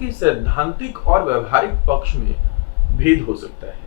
के सैद्धांतिक और व्यवहारिक पक्ष में भेद हो सकता है,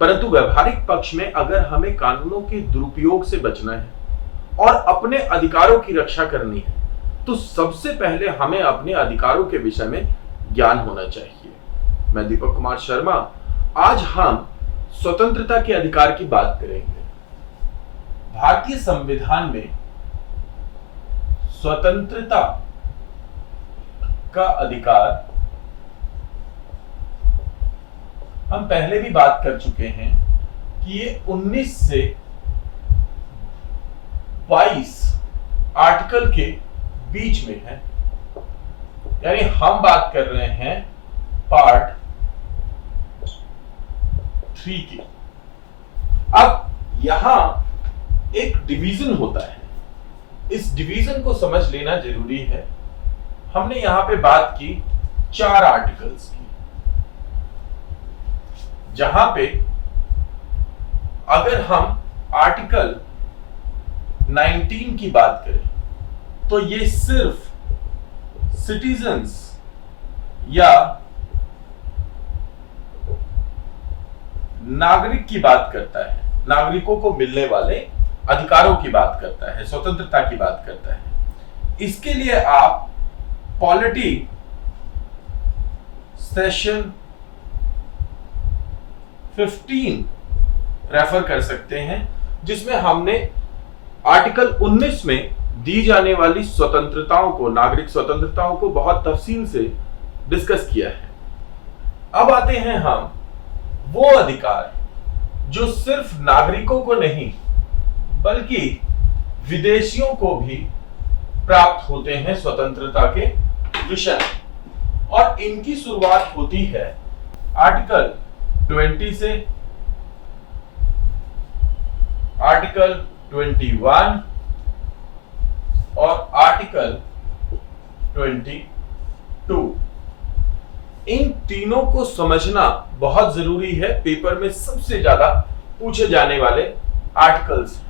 परंतु व्यवहारिक पक्ष में अगर हमें कानूनों के दुरुपयोग से बचना है और अपने अधिकारों की रक्षा करनी है तो सबसे पहले हमें अपने अधिकारों के विषय में ज्ञान होना चाहिए। मैं दीपक कुमार शर्मा, आज हम स्वतंत्रता के अधिकार की बात करेंगे। भारतीय संविधान में स्वतंत्रता का अधिकार हम पहले भी बात कर चुके हैं कि ये 19 से 22 आर्टिकल के बीच में है, यानी हम बात कर रहे हैं पार्ट 3 की। अब यहां एक डिवीजन होता है, इस डिवीजन को समझ लेना जरूरी है। हमने यहां पे बात की 4 आर्टिकल्स की, जहां पे अगर हम आर्टिकल 19 की बात करें तो ये सिर्फ सिटीजन्स या नागरिक की बात करता है, नागरिकों को मिलने वाले अधिकारों की बात करता है, स्वतंत्रता की बात करता है। इसके लिए आप पॉलिटी सेशन 15 रेफर कर सकते हैं, जिसमें हमने आर्टिकल 19 में दी जाने वाली स्वतंत्रताओं को, नागरिक स्वतंत्रताओं को बहुत तफसील से डिस्कस किया है। अब आते हैं हम वो अधिकार जो सिर्फ नागरिकों को नहीं बल्कि विदेशियों को भी प्राप्त होते हैं स्वतंत्रता के विषय, और इनकी शुरुआत होती है आर्टिकल 20 से, आर्टिकल 21 और आर्टिकल 22। इन तीनों को समझना बहुत जरूरी है, पेपर में सबसे ज्यादा पूछे जाने वाले आर्टिकल्स हैं।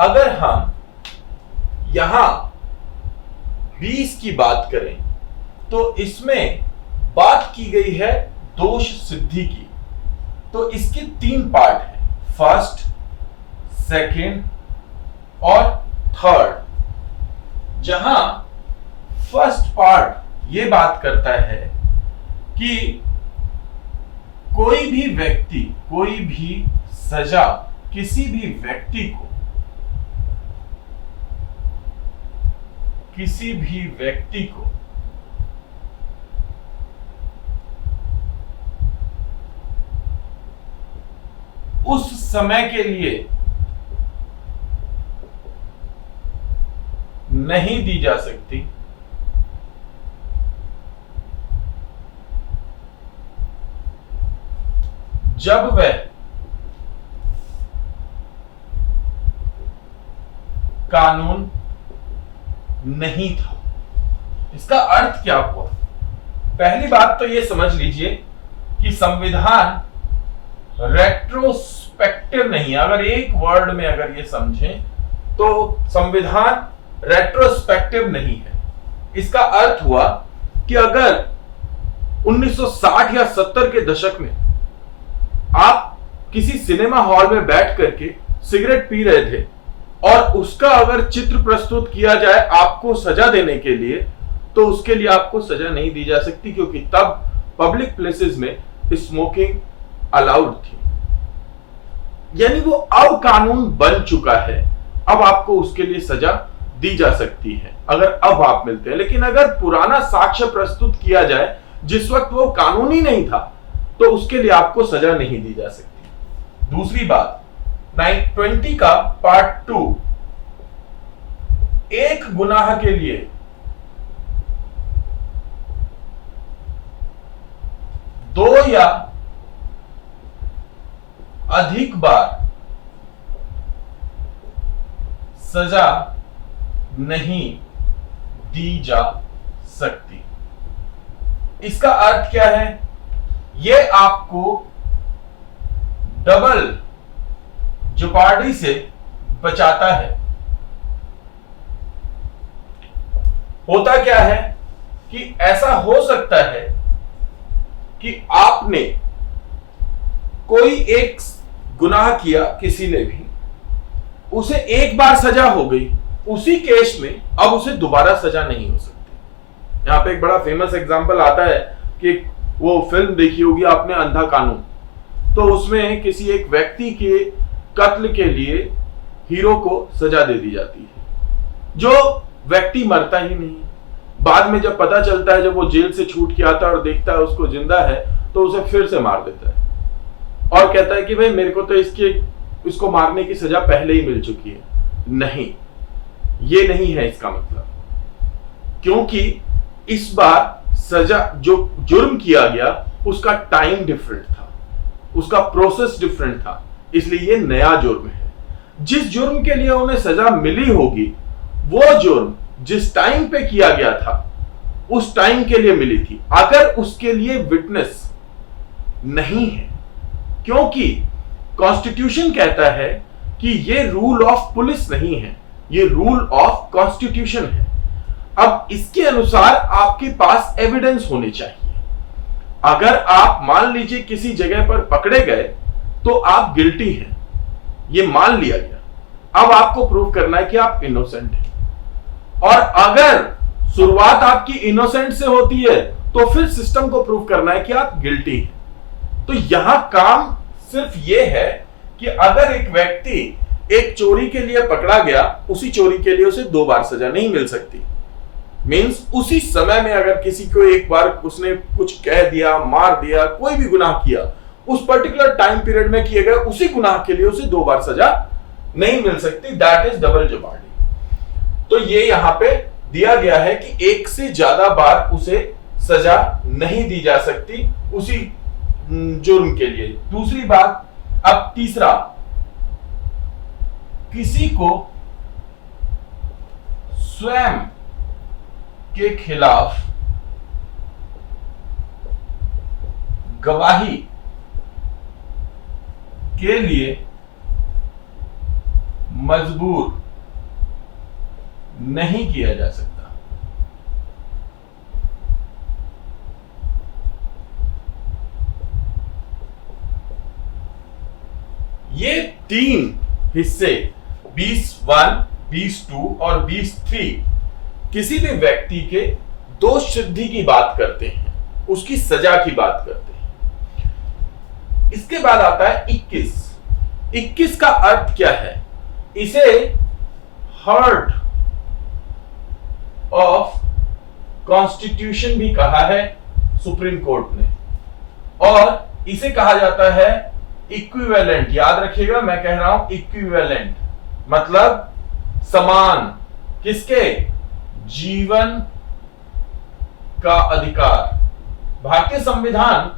अगर हम यहां 20 की बात करें तो इसमें बात की गई है दोष सिद्धि की। तो इसके 3 पार्ट हैं, फर्स्ट, सेकंड और थर्ड। जहां फर्स्ट पार्ट ये बात करता है कि कोई भी व्यक्ति, कोई भी सजा किसी भी व्यक्ति को, किसी भी व्यक्ति को उस समय के लिए नहीं दी जा सकती जब वह कानून नहीं था। इसका अर्थ क्या हुआ? पहली बात तो यह समझ लीजिए कि संविधान रेट्रोस्पेक्टिव नहीं है। अगर एक वर्ड में अगर ये समझें तो संविधान रेट्रोस्पेक्टिव नहीं है। इसका अर्थ हुआ कि अगर 1960 या 70 के दशक में आप किसी सिनेमा हॉल में बैठ करके सिगरेट पी रहे थे और उसका अगर चित्र प्रस्तुत किया जाए आपको सजा देने के लिए, तो उसके लिए आपको सजा नहीं दी जा सकती, क्योंकि तब पब्लिक प्लेसेस में स्मोकिंग अलाउड थी। यानी वो अब कानून बन चुका है, अब आपको उसके लिए सजा दी जा सकती है अगर अब आप मिलते हैं। लेकिन अगर पुराना साक्ष्य प्रस्तुत किया जाए जिस वक्त वो कानूनी नहीं था, तो उसके लिए आपको सजा नहीं दी जा सकती। दूसरी बात, 20 का पार्ट 2, एक गुनाह के लिए दो या अधिक बार सजा नहीं दी जा सकती। इसका अर्थ क्या है? यह आपको डबल जुपार्डी से बचाता है। होता क्या है कि ऐसा हो सकता है कि आपने कोई एक गुनाह किया, किसी ने भी, उसे एक बार सजा हो गई, उसी केस में अब उसे दोबारा सजा नहीं हो सकती। यहां पे एक बड़ा फेमस एग्जांपल आता है कि वो फिल्म देखी होगी आपने, अंधा कानून। तो उसमें किसी एक व्यक्ति के कत्ल के लिए हीरो को सजा दे दी जाती है, जो व्यक्ति मरता ही नहीं। बाद में जब पता चलता है, जब वो जेल से छूट के आता है और देखता है उसको जिंदा है, तो उसे फिर से मार देता है और कहता है कि भाई मेरे को तो इसको मारने की सजा पहले ही मिल चुकी है। नहीं, ये नहीं है इसका मतलब, क्योंकि इस बार सजा, जो जुर्म किया गया उसका टाइम डिफरेंट था, उसका प्रोसेस डिफरेंट था, इसलिए ये नया जुर्म है। जिस जुर्म के लिए उन्हें सजा मिली होगी, वो जुर्म जिस टाइम पे किया गया था उस टाइम के लिए मिली थी। अगर उसके लिए विटनेस नहीं है, क्योंकि कॉन्स्टिट्यूशन कहता है कि ये रूल ऑफ पुलिस नहीं है, ये रूल ऑफ कॉन्स्टिट्यूशन है। अब इसके अनुसार आपके पास एविडेंस होने चाहिए। अगर आप मान लीजिए किसी जगह पर पकड़े गए तो आप गिल्टी हैं, ये मान लिया गया। अब आपको प्रूव करना है कि आप इनोसेंट हैं, और अगर शुरुआत आपकी इनोसेंट से होती है तो फिर सिस्टम को प्रूव करना है कि आप गिल्टी हैं। तो यहां काम सिर्फ यह है कि अगर एक व्यक्ति एक चोरी के लिए पकड़ा गया, उसी चोरी के लिए उसे 2 बार सजा नहीं मिल सकती। मींस उसी समय में अगर किसी को एक बार उसने कुछ कह दिया, मार दिया, कोई भी गुनाह किया, उस पर्टिकुलर टाइम पीरियड में किए गए उसी गुनाह के लिए उसे 2 बार सजा नहीं मिल सकती। That is double jeopardy. तो ये यहां पे दिया गया है कि एक से ज्यादा बार उसे सजा नहीं दी जा सकती उसी जुर्म के लिए। दूसरी बात, अब तीसरा, किसी को स्वयं के खिलाफ गवाही के लिए मजबूर नहीं किया जा सकता। ये 3 हिस्से 20(1), 20(2) और 20(3) किसी भी व्यक्ति के दोष सिद्धि की बात करते हैं, उसकी सजा की बात करते हैं। इसके बाद आता है 21। 21 का अर्थ क्या है? इसे हर्ट ऑफ कॉन्स्टिट्यूशन भी कहा है सुप्रीम कोर्ट ने, और इसे कहा जाता है इक्विवेलेंट। याद रखिएगा, मैं कह रहा हूं इक्विवेलेंट, मतलब समान। किसके? जीवन का अधिकार। भारतीय संविधान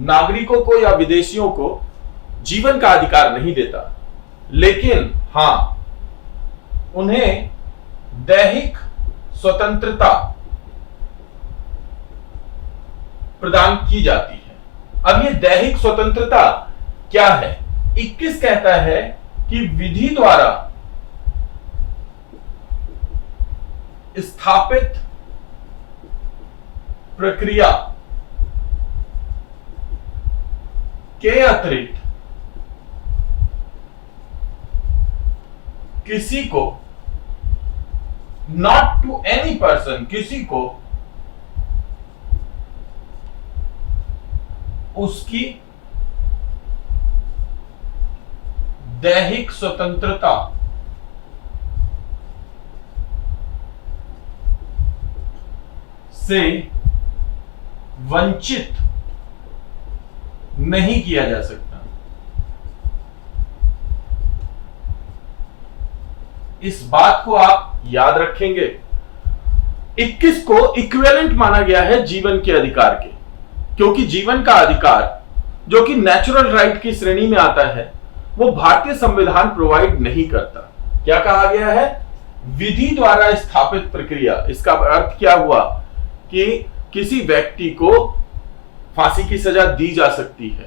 नागरिकों को या विदेशियों को जीवन का अधिकार नहीं देता, लेकिन हां, उन्हें दैहिक स्वतंत्रता प्रदान की जाती है। अब ये दैहिक स्वतंत्रता क्या है? 21 कहता है कि विधि द्वारा स्थापित प्रक्रिया के अतिरिक्त किसी को, नॉट टू एनी पर्सन, किसी को उसकी दैहिक स्वतंत्रता से वंचित नहीं किया जा सकता। इस बात को आप याद रखेंगे। 21 को इक्विवेलेंट माना गया है जीवन के अधिकार के, क्योंकि जीवन का अधिकार जो कि नेचुरल राइट की श्रेणी में आता है, वो भारतीय संविधान प्रोवाइड नहीं करता। क्या कहा गया है? विधि द्वारा स्थापित प्रक्रिया। इसका अर्थ क्या हुआ कि किसी व्यक्ति को फांसी की सजा दी जा सकती है,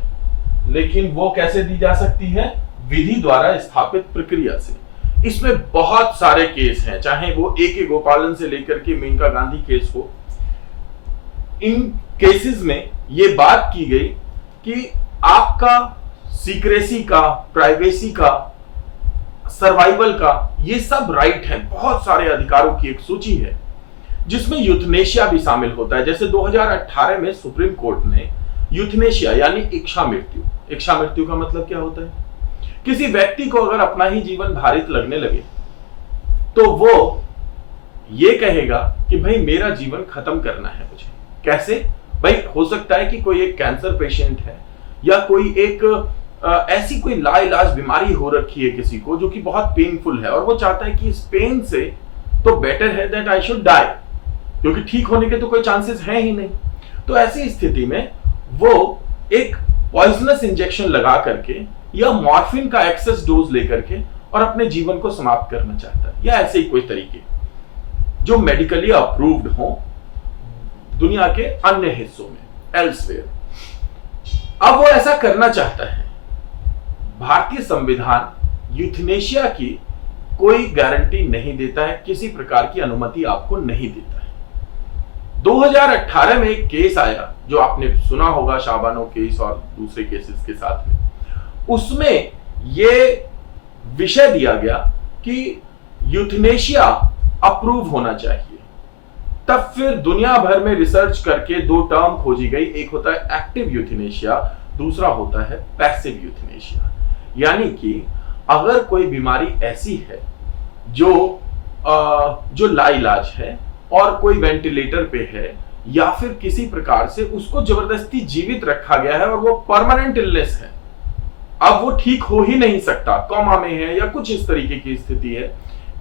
लेकिन वो कैसे दी जा सकती है? विधि द्वारा स्थापित प्रक्रिया से। इसमें बहुत सारे केस हैं, चाहे वो ए गोपालन से लेकर के मेनका गांधी केस हो। इन केसेस में ये बात की गई कि आपका सीक्रेसी का, प्राइवेसी का, सर्वाइवल का, ये सब राइट है। बहुत सारे अधिकारों की एक सूची है जिसमें यूथनेशिया भी शामिल होता है। जैसे 2018 में सुप्रीम कोर्ट ने यूथनेशिया यानी इच्छा मृत्यु का मतलब क्या होता है? किसी व्यक्ति को अगर अपना ही जीवन भारित लगने लगे तो वो ये कहेगा कि भाई मेरा जीवन खत्म करना है मुझे। कैसे? भाई हो सकता है कि कोई एक कैंसर पेशेंट है या कोई एक ऐसी कोई लाइलाज बीमारी हो रखी है किसी को जो कि बहुत पेनफुल है और वो चाहता है कि इस पेन से तो बेटर है दैट आई शुड डाई, क्योंकि ठीक होने के तो कोई चांसेस हैं ही नहीं। तो ऐसी स्थिति में वो एक पॉइजनस इंजेक्शन लगा करके या मॉर्फिन का एक्सेस डोज लेकर के और अपने जीवन को समाप्त करना चाहता है, या ऐसे ही कोई तरीके जो मेडिकली अप्रूव्ड हो दुनिया के अन्य हिस्सों में, एल्सवेयर। अब वो ऐसा करना चाहता है। भारतीय संविधान यूथनेशिया की कोई गारंटी नहीं देता है, किसी प्रकार की अनुमति आपको नहीं देता है। 2018 में एक केस आया जो आपने सुना होगा, शाबानो केस और दूसरे केसेस के साथ में। उसमें ये विषय दिया गया कि यूथनेशिया अप्रूव होना चाहिए। तब फिर दुनिया भर में रिसर्च करके दो टर्म खोजी गई, एक होता है एक्टिव यूथनेशिया, दूसरा होता है पैसिव यूथनेशिया। यानी कि अगर कोई बीमारी ऐसी है जो लाइलाज है और कोई वेंटिलेटर पे है या फिर किसी प्रकार से उसको जबरदस्ती जीवित रखा गया है और वो परमानेंट इलनेस है, अब वो ठीक हो ही नहीं सकता, कोमा में है या कुछ इस तरीके की स्थिति है,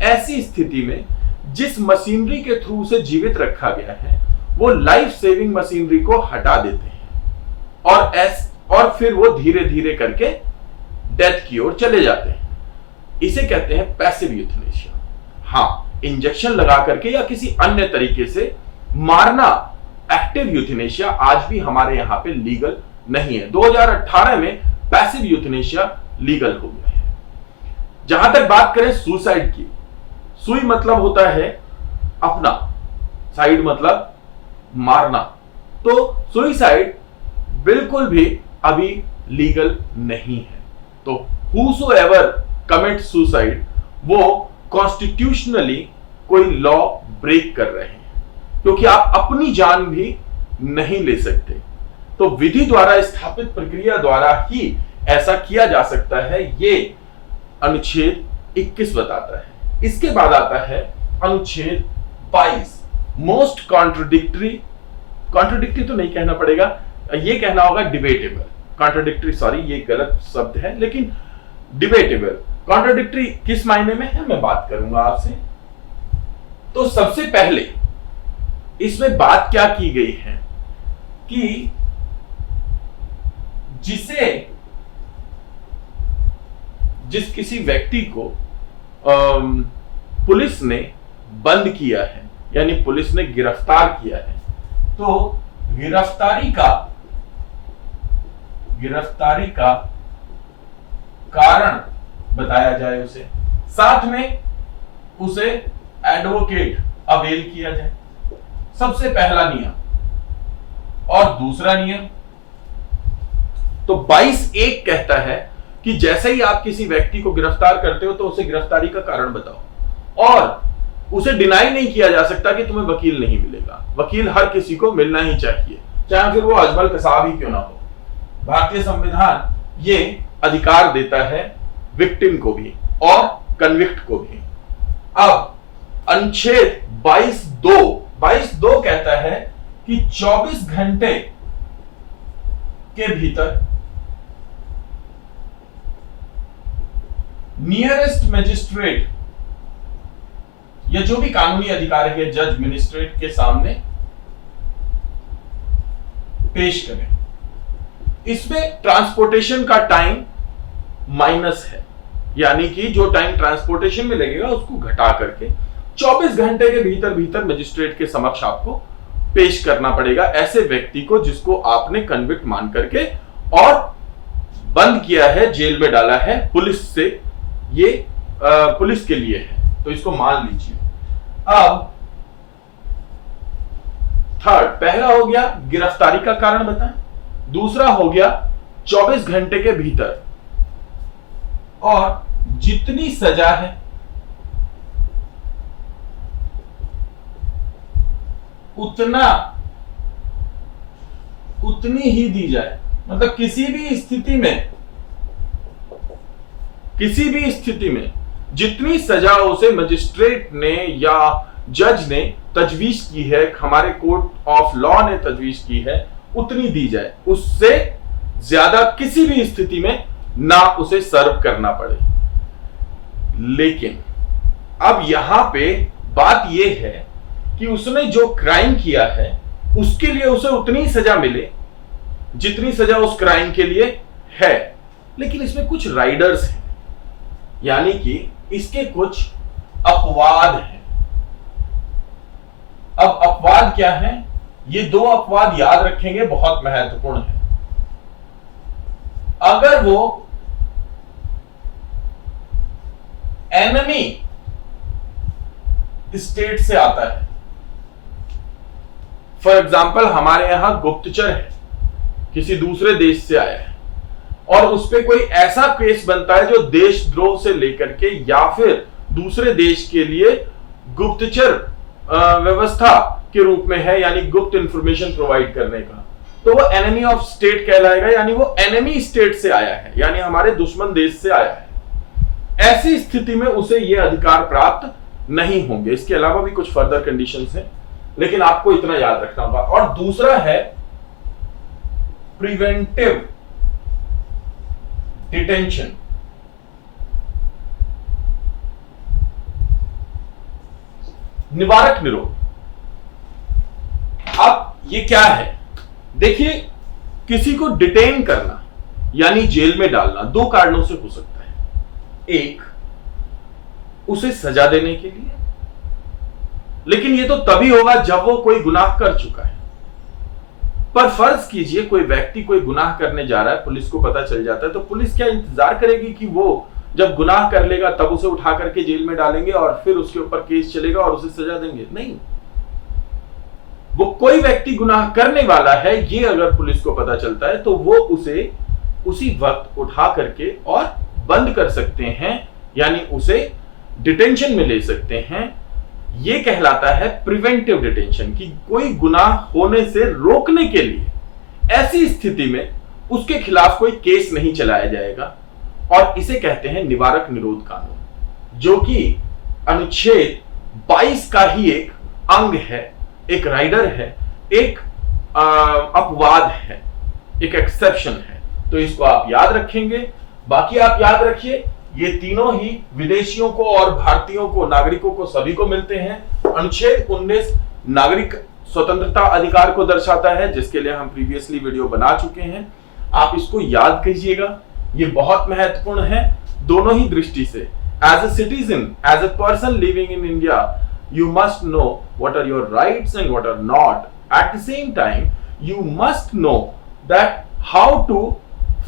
ऐसी स्थिति में जिस मशीनरी के थ्रू उसे जीवित रखा गया है वो लाइफ सेविंग मशीनरी को हटा देते हैं और फिर वो धीरे धीरे करके डेथ की ओर चले जाते हैं। इसे कहते हैं पैसिव यूथनेशिया। हाँ, इंजेक्शन लगा करके या किसी अन्य तरीके से मारना एक्टिव यूथनेशिया आज भी हमारे यहां पे लीगल नहीं है। 2018 में पैसिव यूथनेशिया लीगल हो गया है। जहां तक बात करें सुसाइड की, सुई मतलब होता है अपना, साइड मतलब मारना, तो सुसाइड बिल्कुल भी अभी लीगल नहीं है। तो whosoever commits suicide वो कॉन्स्टिट्यूशनली कोई लॉ ब्रेक कर रहे हैं, क्योंकि आप अपनी जान भी नहीं ले सकते। तो विधि द्वारा स्थापित प्रक्रिया द्वारा ही ऐसा किया जा सकता है, ये अनुच्छेद 21 बताता है। इसके बाद आता है अनुच्छेद 22, मोस्ट कॉन्ट्रोडिक्टरी तो नहीं कहना पड़ेगा, ये कहना होगा डिबेटेबल। कॉन्ट्रोडिक्टरी, सॉरी ये गलत शब्द है, लेकिन डिबेटेबल। कॉन्ट्रोडिक्टरी किस मायने में है मैं बात करूंगा आपसे। तो सबसे पहले इसमें बात क्या की गई है कि जिस किसी व्यक्ति को पुलिस ने बंद किया है, यानी पुलिस ने गिरफ्तार किया है, तो गिरफ्तारी का कारण बताया जाए उसे, साथ में उसे एडवोकेट अवेल किया जाए। सबसे पहला नियम। और दूसरा नियम तो 22(1) कहता है कि जैसे ही आप किसी व्यक्ति को गिरफ्तार करते हो तो उसे गिरफ्तारी का कारण बताओ, और उसे डिनाई नहीं किया जा सकता कि तुम्हें वकील नहीं मिलेगा। वकील हर किसी को मिलना ही चाहिए, चाहे फिर वो अजमल कसाब ही क्यों ना हो। भारतीय संविधान ये अधिकार देता है विक्टिम को भी और कन्विक्ट को भी। अब अनुच्छेद 22(2) कहता है कि 24 घंटे के भीतर नियरेस्ट मजिस्ट्रेट या जो भी कानूनी अधिकारी है, जज, मजिस्ट्रेट के सामने पेश करें। इसमें ट्रांसपोर्टेशन का टाइम माइनस है, यानी कि जो टाइम ट्रांसपोर्टेशन में लगेगा उसको घटा करके 24 घंटे के भीतर मजिस्ट्रेट के समक्ष आपको पेश करना पड़ेगा ऐसे व्यक्ति को जिसको आपने कन्विक्ट मान करके और बंद किया है, जेल में डाला है, पुलिस से ये पुलिस के लिए है, तो इसको मान लीजिए। अब थर्ड, पहला हो गया गिरफ्तारी का कारण बताएं, दूसरा हो गया 24 घंटे के भीतर, और जितनी सजा है उतनी ही दी जाए। मतलब किसी भी स्थिति में जितनी सजा उसे मजिस्ट्रेट ने या जज ने तजवीज की है, हमारे कोर्ट ऑफ लॉ ने तजवीज की है, उतनी दी जाए, उससे ज्यादा किसी भी स्थिति में ना उसे सर्व करना पड़े। लेकिन अब यहां पे बात यह है कि उसने जो क्राइम किया है उसके लिए उसे उतनी सजा मिले जितनी सजा उस क्राइम के लिए है। लेकिन इसमें कुछ राइडर्स हैं, यानी कि इसके कुछ अपवाद हैं। अब अपवाद क्या है? ये दो अपवाद याद रखेंगे, बहुत महत्वपूर्ण है। अगर वो एनिमी स्टेट से आता है, फॉर एग्जाम्पल हमारे यहां गुप्तचर है, किसी दूसरे देश से आया है, और उस पर कोई ऐसा केस बनता है जो देशद्रोह से लेकर के या फिर दूसरे देश के लिए गुप्तचर व्यवस्था के रूप में है, यानी गुप्त इंफॉर्मेशन प्रोवाइड करने का, तो वो एनिमी ऑफ स्टेट कहलाएगा, यानी वो एनिमी स्टेट से आया है, यानी हमारे दुश्मन देश से आया है। ऐसी स्थिति में उसे ये अधिकार प्राप्त नहीं होंगे। इसके अलावा भी कुछ फर्दर कंडीशंस हैं, लेकिन आपको इतना याद रखना होगा। और दूसरा है प्रिवेंटिव डिटेंशन। निवारक निरोध। अब ये क्या है? देखिए, किसी को डिटेन करना यानी जेल में डालना दो कारणों से हो सकता है। एक, उसे सजा देने के लिए, लेकिन ये तो तभी होगा जब वो कोई गुनाह कर चुका है। पर फर्ज कीजिए कोई व्यक्ति कोई गुनाह करने जा रहा है, पुलिस को पता चल जाता है, तो पुलिस क्या इंतजार करेगी कि वो जब गुनाह कर लेगा तब उसे उठा करके जेल में डालेंगे और फिर उसके ऊपर केस चलेगा और उसे सजा देंगे? नहीं। वो कोई व्यक्ति गुनाह करने वाला है, ये अगर पुलिस को पता चलता है तो वो उसे उसी वक्त उठा करके और बंद कर सकते हैं, यानी उसे डिटेंशन में ले सकते हैं। ये कहलाता है प्रिवेंटिव डिटेंशन, कि कोई गुनाह होने से रोकने के लिए ऐसी स्थिति में उसके खिलाफ कोई केस नहीं चलाया जाएगा, और इसे कहते हैं निवारक निरोध कानून, जो कि अनुच्छेद 22 का ही एक अंग है, एक राइडर है, एक अपवाद है, एक एक्सेप्शन है। तो इसको आप याद रखेंगे। बाकी आप याद रखिए, ये तीनों ही विदेशियों को और भारतीयों को, नागरिकों को, सभी को मिलते हैं। अनुच्छेद 19 नागरिक स्वतंत्रता अधिकार को दर्शाता है, जिसके लिए हम प्रीवियसली वीडियो बना चुके हैं। आप इसको याद कीजिएगा, ये बहुत महत्वपूर्ण है दोनों ही दृष्टि से। As a citizen, as a person living in India, you must know what are your rights and what are not. At the same time, you must know that how to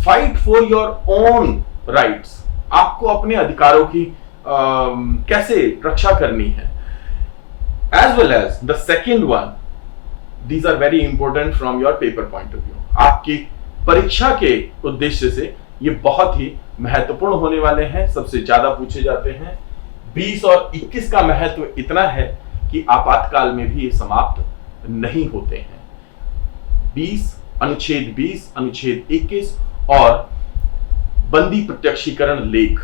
fight for your own rights. आपको अपने अधिकारों की कैसे रक्षा करनी है। As well as the second one, these are very important from your paper point of view. आपकी परीक्षा के उद्देश्य से ये बहुत ही महत्वपूर्ण होने वाले हैं, सबसे ज्यादा पूछे जाते हैं। 20 और 21 का महत्व इतना है कि आपातकाल में भी ये समाप्त नहीं होते हैं। 20, अनुच्छेद 20, अनुच्छेद 21 और बंदी प्रत्यक्षीकरण लेख,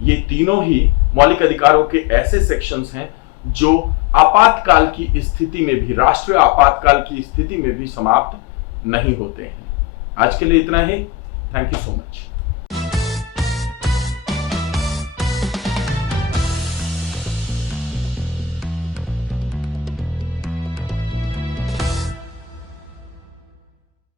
ये तीनों ही मौलिक अधिकारों के ऐसे सेक्शंस हैं जो आपातकाल की स्थिति में भी, राष्ट्रीय आपातकाल की स्थिति में भी समाप्त नहीं होते हैं। आज के लिए इतना ही। Thank you so much.